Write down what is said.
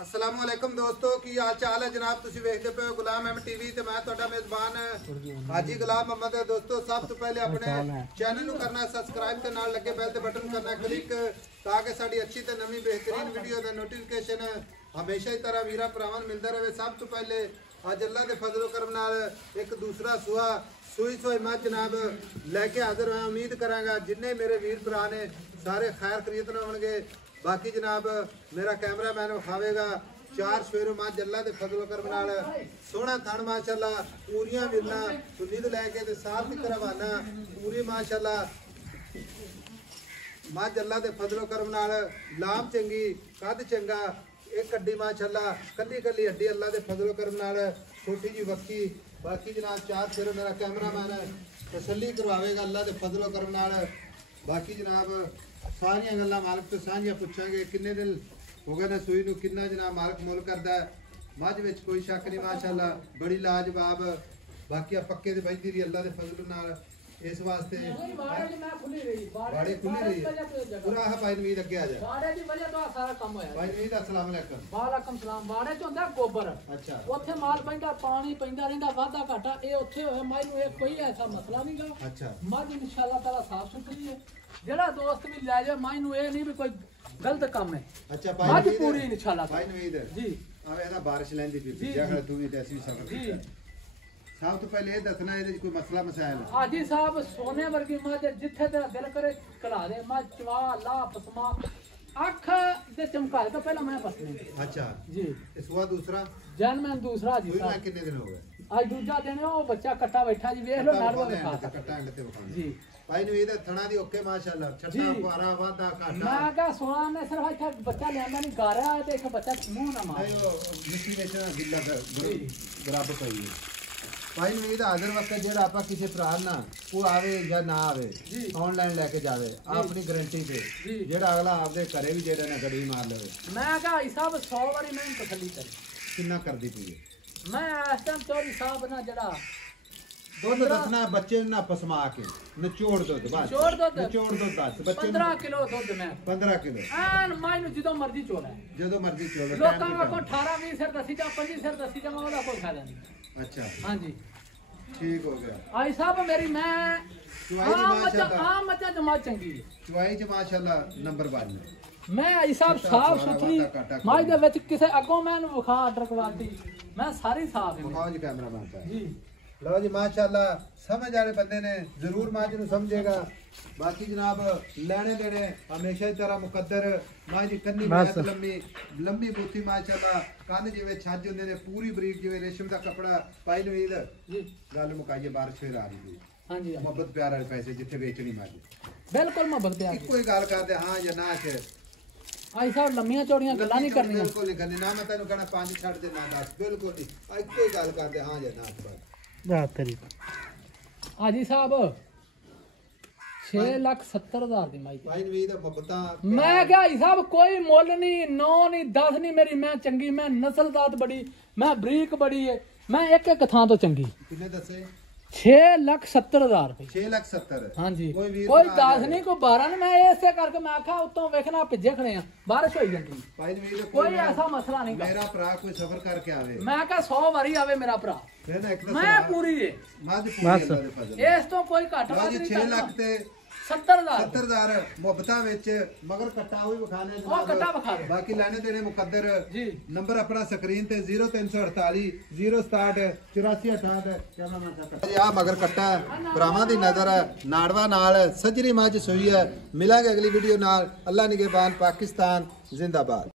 अस्सलामुअलैकुम दोस्तों की हाल चाल है जनाब। तुसी वेखदे पे गुलाम एम टीवी ते मैं तुहाडा मेजबान हाजी गुलाम मोहम्मद है। दोस्तों सब तो पहले अपने चैनल नु करना सब्सक्राइब ते नाल लगे बेल ते बटन करना क्लिक ताकि साडी अच्छी ते नवी बेहतरीन वीडियो दा नोटिफिकेशन हमेशा ही तरह वीरा भरावां मिलदा रहे। सब तो पहले अज अल्लाह दे फजल करम नाल एक दूसरा सुहा सूई सोई मत जनाब लैके हाजिर मैं उम्मीद करांगा जिन्ने मेरे वीर भरा ने सारे खैर खरीद न होणगे। बाकी जनाब मेरा कैमरा मैन विखावेगा चार सवेरों मज अल्लाह के फजल करम नाल सोहना थण माशाअल्लाह पूरियां मिलना उम्मीद लैके ते साल तक रवाना पूरी माशाअल्लाह मज अल्लाह के फजल करम नाल लाम चंगी कद चंगा एक कड्डी माशाअल्लाह कली कली हड्डी अल्लाह के फजल करम नाल छोटी जी वक्की। बाकी जनाब चार सवेरों मेरा कैमरा मैन तसल्ली करवावेगा अल्लाह के फजल करम नाल। बाकी जनाब सारिया गल्लां मालक तो साझियां पुछांगे किन्ने दिन हो गए ने सूई नूं किन्ना जनाब मालक मुल करदा है। मझ विच कोई शक नहीं माशाअल्लाह बड़ी लाजवाब। बाकी पक्के ते बजदी रही अल्लाह दे फजल नाल इस वास्ते बाड़ी खुली रही पूरा है। भाई नवीद अगे आ जा बाड़े दी वजह तो सारा काम होया। भाई नवीद अस्सलाम वालेकुम। वालेकुम सलाम। बाड़े च हुंदा गोबर अच्छा ओथे माल पैंदा पानी पैंदा रहिंदा वाधा घाटा ए ओथे होए माई नूं ए कोई ऐसा मसला नहीं गा। अच्छा मझ इंशाअल्लाह ताला साफ सुथरी है जेड़ा दोस्त भी ले जाए माई नूं ए नहीं भी कोई गलत काम है। अच्छा मझ पूरी इंशाअल्लाह भाई नवीद जी आवे दा बारिश लैंदी पी जा तू भी ऐसी सफर जी। सब तो पहले ये दसना है कोई मसला मसाइल हाजी साहब सोने वर्गी मझ जिथे तेरा दिल करे कला दे मझ चवा ला पसमा अख दे चमका तो पहला मैं बसने। अच्छा जी इस हुआ दूसरा जनमैन दूसरा जी साहब कितने दिन हो गए आज दूसरा दिन ओ बच्चा कट्टा बैठा जी देख लो नाड़वा दिखा कट्टा अंड ते बखा जी भाई नवीद थणा दी ओके माशाअल्लाह छट्टा कुआरा वादा काटा मैं का सोना ने सिर्फ इथे बच्चा लेंदा नहीं गा रहा है ते एक बच्चा मुंह ना मार मिट्टी में गिल्ला बराबर होई है। भाई नवीद हाजिर वक्त जेड़ा आपा किसी भरा ना वो आवे या ना आवे ऑनलाइन लेके जावे अपनी गारंटी पे जेड़ा अगला आपदे घरे भी जेड़ा ना गड़ी मार लेवे। मैं कहा हिसाब 100 बारी मैं तसल्ली करी कितना कर दी पई मैं इस टाइम चोरी साहब ना जेड़ा दूध दसना बच्चे ना पसमा के निचोड़ दूध बस निचोड़ दूध बस बच्चे 15 किलो दूध मैं 15 किलो एन माई नु जदों मर्जी चोला जदों मर्जी चोला लोकां को 18 20 सिर दसी जा 25 सिर दसी जा ओदा कोई फायदा नहीं। अच्छा हाँ जी ठीक हो गया। आई साहब मेरी मैं चुवाई मचा जमा चंगी चुवाई च माशाअल्लाह नंबर 1 मैं आई साहब साफ सुथरी माई दे विच किसे अगों मैं विखा आर्डर करवाती मैं सारी साफ है विखाओ जी कैमरा मैन जी लो जी माशाअल्लाह समझ वाले बंदे ने जरूर मां जी नु समझेगा। बाकी जनाब लेने देने हमेशा ही तरह मुकद्दर मां जी कन्नी बहुत लंबी लंबी बूथी माशाअल्लाह कंध जिवे छज हुंदे ने पूरी बरीक जिवे रेशम दा कपड़ा पाई नवीद जी गल मुकाइए बारिश फिर आ रही है। हां जी मोहब्बत प्यार वाले पैसे जिथे बेचनी मां जी बिल्कुल मोहब्बत प्यार इको ही गल करदे हां या ना च आई साहब लंबियां चौड़ियां गल्लां नहीं करनी बिल्कुल नहीं करनी ना मैं तैनू कहना 5 छड़ दे ना 10 बिल्कुल नहीं इको ही गल करदे हां या ना बस हाजी साहब 6,70,000 दी माई भाई नवीद मोहब्बतां मैं क्या हाजी साहब कोई मुल नहीं 9 नहीं 10 नहीं मेरी मैं चंगी मैं नस्लदात बड़ी मैं बरीक बड़ी है मैं एक एक थां तो चंगी कितने दसे 6,70,000 रुपए 6,70,000 हाँ जी कोई 10 नहीं कोई 12 नहीं मैं ऐसे करके मैं आखा उत्तों वेखना भिजे खड़े हैं बारिश हो जाती भाई नवीद कोई ऐसा मसला नहीं मेरा भरा कोई सफर करके आवे मैं कहा 100 बारी आवे मेरा भरा मैं पूरी है इस तो कोई घट नहीं 6 लाख ते 70,000 मुहब्बतां विच मगर कट्टा भी विखाने ओ कट्टा विखा दे बाकी लेने देने मुकद्दर जी नंबर अपना स्क्रीन ते 0348 067 8468 कैमरा मैन साहब जी आ मगर कट्टा भरावां दी नजर नाड़वा नाल सजरी मज सूई है। मिलांगे अगली वीडियो नाल। अल्लाह निगहबान पाकिस्तान जिंदाबाद।